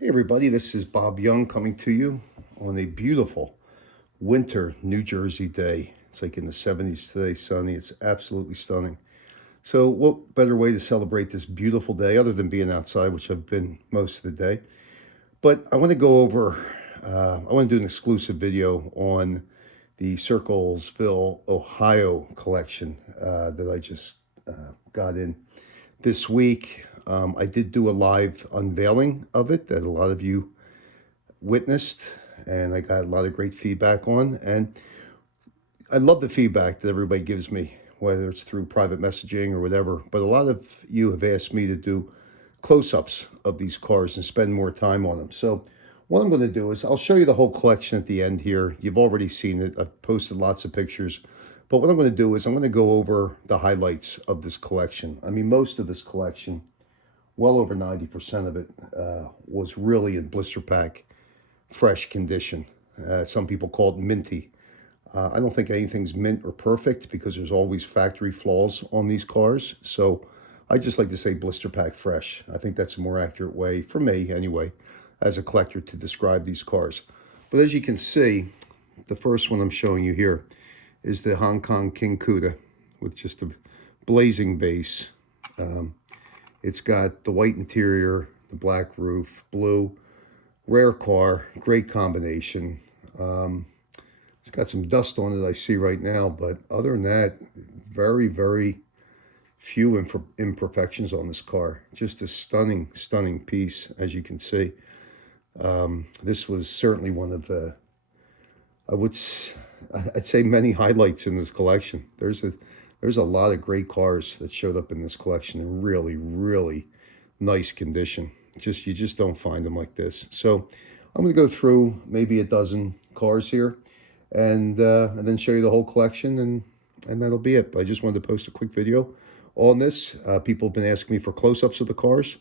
Hey everybody, this is Bob Young coming to you on a beautiful winter New Jersey day. It's like in the 70s today, sunny. It's absolutely stunning. So what better way to celebrate this beautiful day other than being outside, which I've been most of the day. But I want to go over, I want to do an exclusive video on the Circlesville, Ohio collection that I just got in this week. I did do a live unveiling of it that a lot of you witnessed, and I got a lot of great feedback on. And I love the feedback that everybody gives me, whether it's through private messaging or whatever. But a lot of you have asked me to do close-ups of these cars and spend more time on them. So what I'm going to do is I'll show you the whole collection at the end here. You've already seen it. I've posted lots of pictures. But what I'm going to do is I'm going to go over the highlights of this collection. I mean, most of this collection, well over 90% of it, was really in blister pack, fresh condition. Some people call it minty. I don't think anything's mint or perfect because there's always factory flaws on these cars. So I just like to say blister pack fresh. I think that's a more accurate way, for me anyway, as a collector to describe these cars. But as you can see, the first one I'm showing you here is the Hong Kong King Kuda with just a blazing base. It's got the white interior, the black roof, blue, rare car, great combination. It's got some dust on it I see right now, but other than that, very, very few imperfections on this car. Just a stunning, stunning piece, as you can see. This was certainly one of the, I'd say many highlights in this collection. There's a lot of great cars that showed up in this collection in really, really nice condition. You just don't find them like this. So I'm going to go through maybe a dozen cars here and then show you the whole collection, and that'll be it. But I just wanted to post a quick video on this. People have been asking me for close-ups of the cars.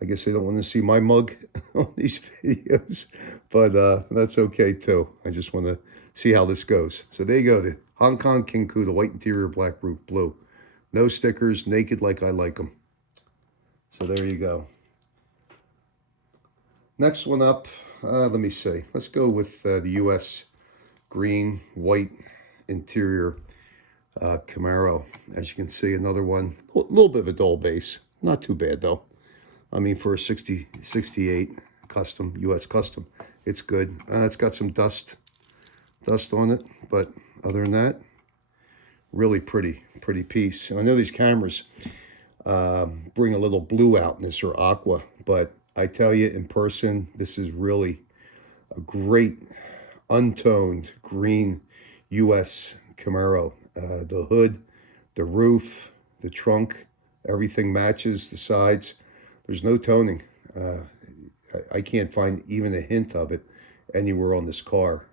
I guess they don't want to see my mug on these videos, but that's okay too. I just want to see how this goes. So there you go, the Hong Kong King Kuda, white interior, black roof, blue. No stickers, naked like I like them. So there you go. Next one up, let me see. Let's go with the U.S. green, white interior Camaro. As you can see, another one, a little bit of a dull base. Not too bad though. I mean, for a 68 custom, U.S. custom, it's good. It's got some dust on it, but other than that, really pretty piece. And I know these cameras bring a little blue out in this, or aqua, but I tell you, in person, this is really a great untoned green U.S. Camaro. The hood, the roof, the trunk, everything matches, the sides. There's no toning. I can't find even a hint of it anywhere on this car.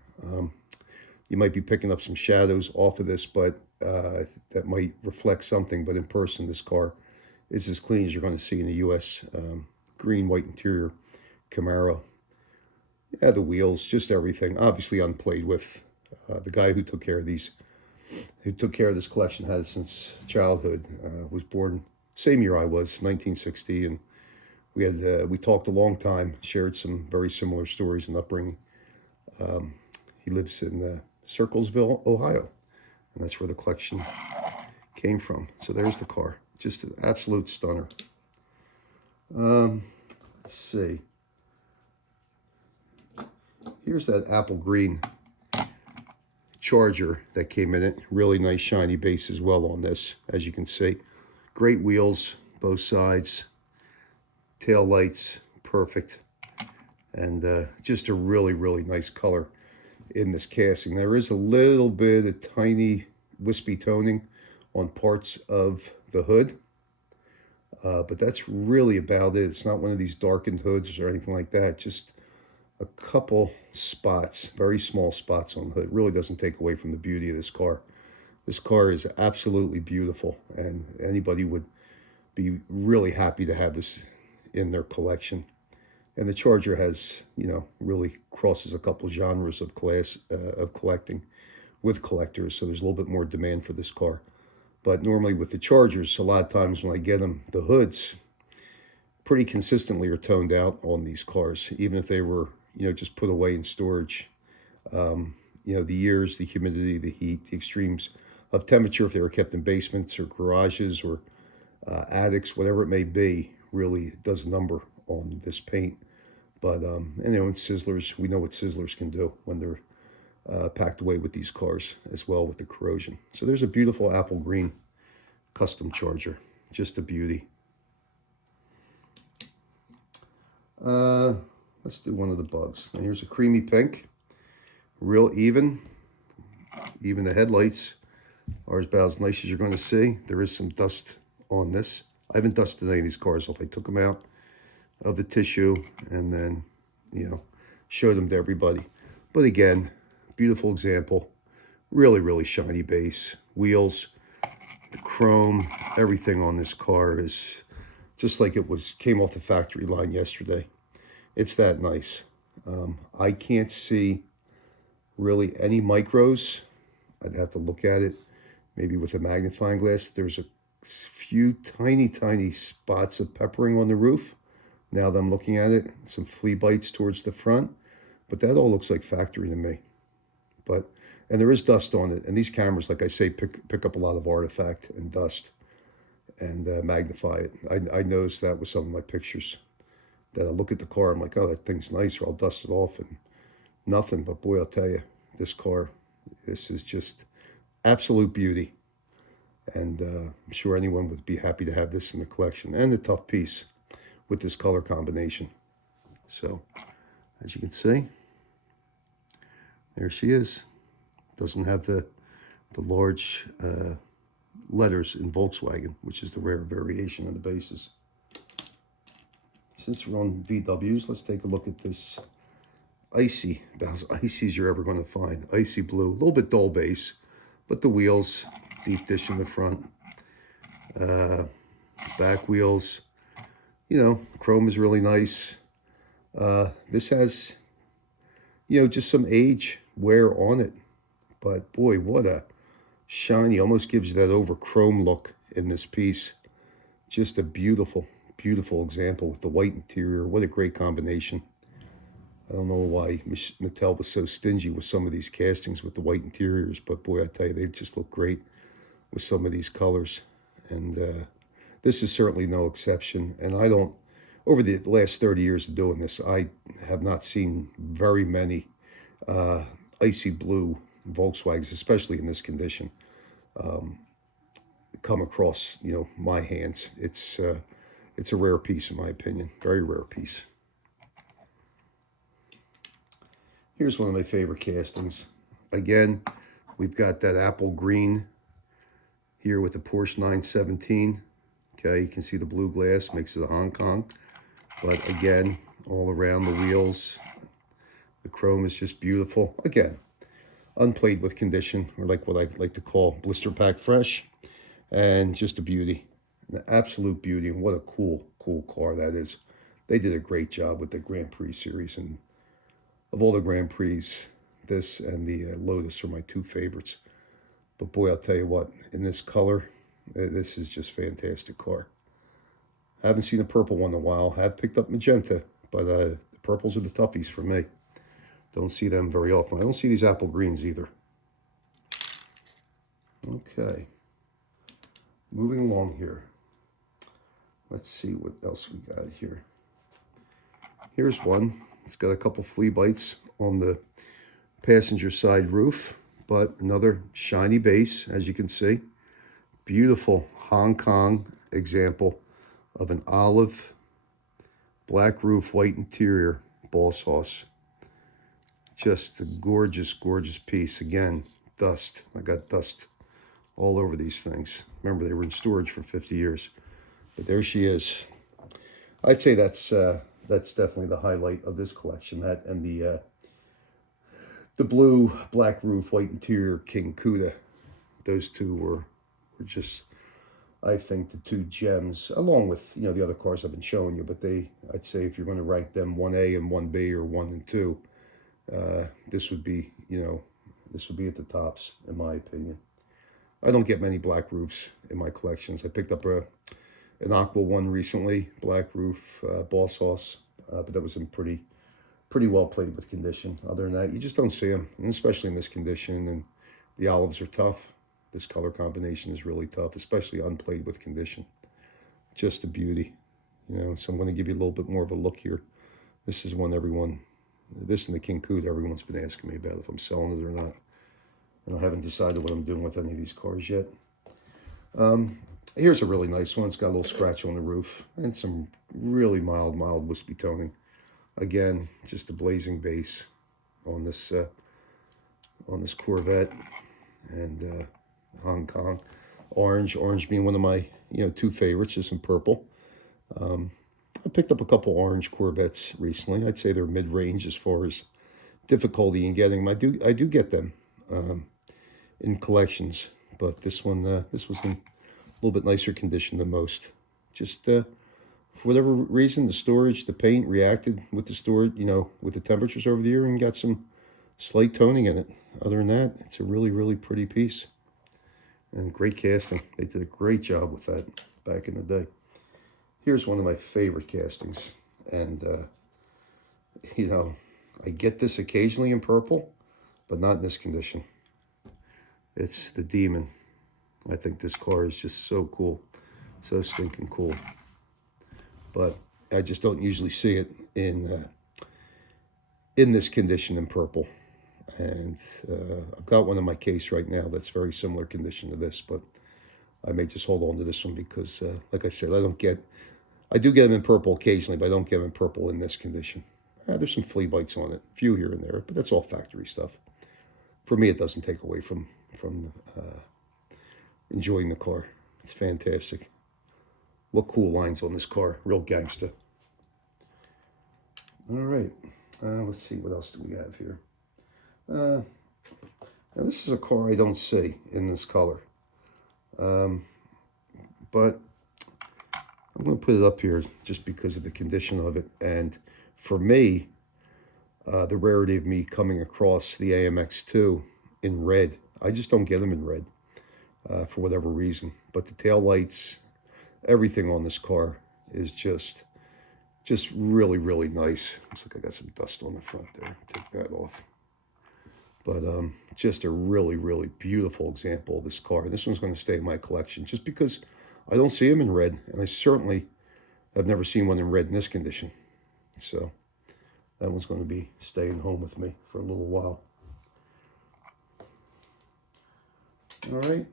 You might be picking up some shadows off of this, but that might reflect something. But in person, this car is as clean as you're going to see in a U.S. Green, white interior Camaro. Yeah, the wheels, just everything. Obviously unplayed with. The guy who took care of these, who took care of this collection, had it since childhood. Was born same year I was, 1960, and we talked a long time, shared some very similar stories and upbringing. He lives in Circlesville, Ohio, and that's where the collection came from. So there's the car, just an absolute stunner. Let's see. Here's that apple green Charger that came in it. Really nice shiny base as well on this, as you can see. Great wheels, both sides. Tail lights, perfect. And just a really, really nice color in this casting. There is a little bit of tiny wispy toning on parts of the hood. But that's really about it. It's not one of these darkened hoods or anything like that. Just a couple spots, very small spots on the hood. It really doesn't take away from the beauty of this car. This car is absolutely beautiful, and anybody would be really happy to have this in their collection. And the Charger has, really crosses a couple genres of collecting with collectors. So there's a little bit more demand for this car. But normally with the Chargers, a lot of times when I get them, the hoods, pretty consistently are toned out on these cars, even if they were, just put away in storage. The years, the humidity, the heat, the extremes of temperature, if they were kept in basements or garages or attics, whatever it may be, really does a number on this paint. But, and Sizzlers, we know what Sizzlers can do when they're packed away with these cars as well with the corrosion. So there's a beautiful apple green custom Charger, just a beauty. Let's do one of the bugs. Now here's a creamy pink, real even the headlights are about as nice as you're going to see. There is some dust on this. I haven't dusted any of these cars off. I took them out of the tissue and then, showed them to everybody. But again, beautiful example, really shiny base, wheels, the chrome, everything on this car is just like it came off the factory line yesterday. It's that nice. I can't see really any micros. I'd have to look at it maybe with a magnifying glass. There's a few tiny spots of peppering on the roof now that I'm looking at it, some flea bites towards the front, but that all looks like factory to me. And there is dust on it, and these cameras, like I say, pick up a lot of artifact and dust and magnify it. I noticed that with some of my pictures, that I look at the car, I'm like, oh, that thing's nice, or I'll dust it off and nothing. But boy, I'll tell you, this car, this is just absolute beauty. And I'm sure anyone would be happy to have this in the collection, and a tough piece with this color combination. So, as you can see, there she is. Doesn't have the large letters in Volkswagen, which is the rare variation on the bases. Since we're on VWs, let's take a look at this icy, about as icy as you're ever going to find. Icy blue, a little bit dull base, but the wheels, deep dish in the front, back wheels, chrome is really nice. This has, just some age wear on it, but boy, what a shiny, almost gives you that over chrome look in this piece. Just a beautiful example with the white interior. What a great combination. I don't know why Mattel was so stingy with some of these castings with the white interiors, but boy, I tell you, they just look great with some of these colors. And this is certainly no exception. And over the last 30 years of doing this, I have not seen very many icy blue Volkswagens, especially in this condition, come across, my hands. It's a rare piece, in my opinion. Very rare piece. Here's one of my favorite castings. Again, we've got that apple green here with the Porsche 917. Okay, you can see the blue glass makes it a Hong Kong. But again, all around the wheels, the chrome is just beautiful. Again, unplayed with condition, or like what I like to call blister pack fresh. And just a beauty. An absolute beauty, and what a cool car that is. They did a great job with the Grand Prix series, and of all the Grand Prix, this and the Lotus are my two favorites. But boy, I'll tell you what, in this color, this is just fantastic car. Haven't seen a purple one in a while. Have picked up magenta, but the purples are the toughies for me. Don't see them very often. I don't see these apple greens either. Okay, moving along here. Let's see what else we got here. Here's one. It's got a couple flea bites on the passenger side roof, but another shiny base, as you can see. Beautiful Hong Kong example of an olive, black roof, white interior Boss Hoss. Just a gorgeous piece. Again, dust. I got dust all over these things. Remember, they were in storage for 50 years. But there she is. I'd say that's definitely the highlight of this collection. That and the blue, black roof, white interior King Kuda. Those two were just, I think, the two gems, along with, the other cars I've been showing you. But I'd say if you're going to rank them 1A and 1B or 1 and 2, this would be, this would be at the tops, in my opinion. I don't get many black roofs in my collections. I picked up an aqua one recently, black roof, boss hoss, but that was in pretty well played with condition. Other than that, you just don't see them, and especially in this condition. And the olives are tough. This color combination is really tough, especially unplayed with condition. Just a beauty, you know. So I'm going to give you a little bit more of a look here. This is one this and the King Kuda, everyone's been asking me about if I'm selling it or not. And I haven't decided what I'm doing with any of these cars yet. Here's a really nice one. It's got a little scratch on the roof and some really mild wispy toning. Again, just a blazing base on this Corvette, and Hong Kong. Orange being one of my, two favorites, is some purple. I picked up a couple orange Corvettes recently. I'd say they're mid-range as far as difficulty in getting them. I do get them in collections, but this was in a little bit nicer condition than most. Just for whatever reason, the storage, the paint reacted with the storage, with the temperatures over the year, and got some slight toning in it. Other than that, it's a really pretty piece. And great casting. They did a great job with that back in the day. Here's one of my favorite castings. And, I get this occasionally in purple, but not in this condition. It's the Demon. I think this car is just so cool. So stinking cool. But I just don't usually see it in this condition in purple. And I've got one in my case right now that's very similar condition to this, but I may just hold on to this one because, like I said, I do get them in purple occasionally, but I don't get them in purple in this condition. There's some flea bites on it, a few here and there, but that's all factory stuff. For me, it doesn't take away from enjoying the car. It's fantastic. What cool lines on this car. Real gangster. All right. Let's see. What else do we have here? Now this is a car I don't see in this color. But I'm going to put it up here just because of the condition of it. And for me, the rarity of me coming across the AMX2 in red. I just don't get them in red for whatever reason. But the taillights, everything on this car is just really nice. Looks like I got some dust on the front there. Take that off. But just a really beautiful example of this car. This one's going to stay in my collection just because I don't see them in red. And I certainly have never seen one in red in this condition. So that one's going to be staying home with me for a little while. All right.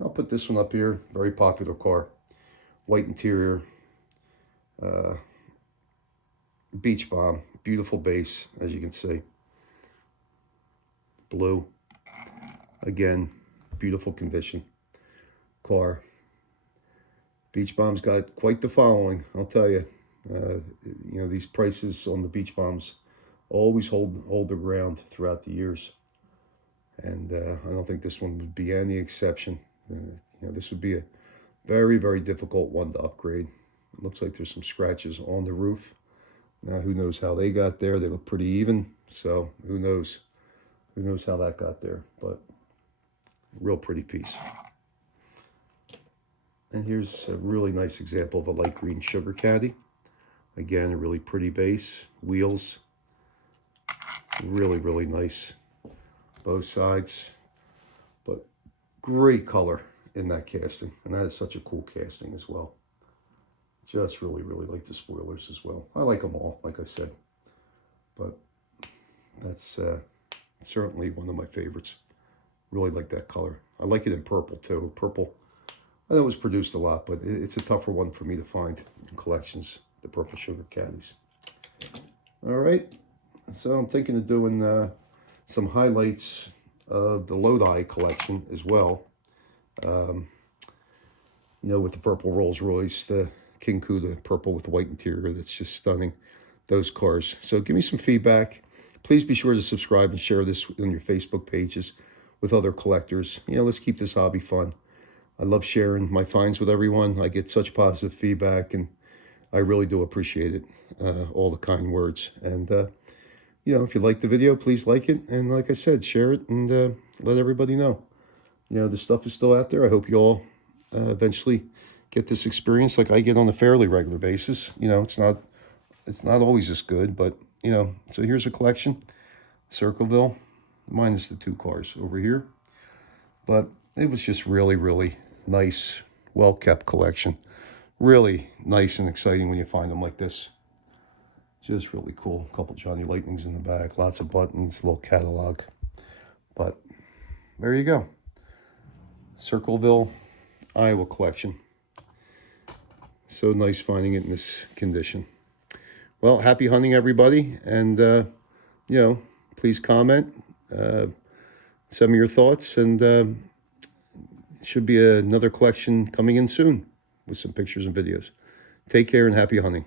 I'll put this one up here. Very popular car. White interior. Beach bomb. Beautiful base, as you can see. Blue. Again, beautiful condition. Car. Beach bomb's got quite the following, I'll tell you. These prices on the beach bombs always hold their ground throughout the years. And I don't think this one would be any exception. This would be a very difficult one to upgrade. It looks like there's some scratches on the roof. Now, who knows how they got there? They look pretty even, so who knows? Who knows how that got there? But real pretty piece. And here's a really nice example of a light green sugar caddy. Again, a really pretty base. Wheels. Really nice. Both sides. But great color in that casting. And that is such a cool casting as well. Just really like the spoilers as well. I like them all, like I said. But that's certainly one of my favorites. Really like that color. I like it in purple too. Purple, I know it was produced a lot, but it's a tougher one for me to find in collections, the purple sugar caddies. All right, so I'm thinking of doing some highlights of the Lodi collection as well. With the purple Rolls Royce, the King Kuda purple with white interior, that's just stunning, those cars. So give me some feedback. Please be sure to subscribe and share this on your Facebook pages with other collectors. Let's keep this hobby fun. I love sharing my finds with everyone. I get such positive feedback, and I really do appreciate it, all the kind words. And, if you like the video, please like it. And like I said, share it and let everybody know. The stuff is still out there. I hope you all eventually get this experience like I get on a fairly regular basis. You know, it's not always this good, but, you know, so here's a collection. Circlesville, minus the 2 cars over here. But it was just really, really nice, well-kept collection. Really nice and exciting when you find them like this. Just really cool. A couple Johnny Lightnings in the back, lots of buttons, little catalog. But there you go. Circlesville, Iowa collection. So nice finding it in this condition. Well, happy hunting, everybody. And, you know, please comment. Send me your thoughts. And should be another collection coming in soon with some pictures and videos. Take care and happy hunting.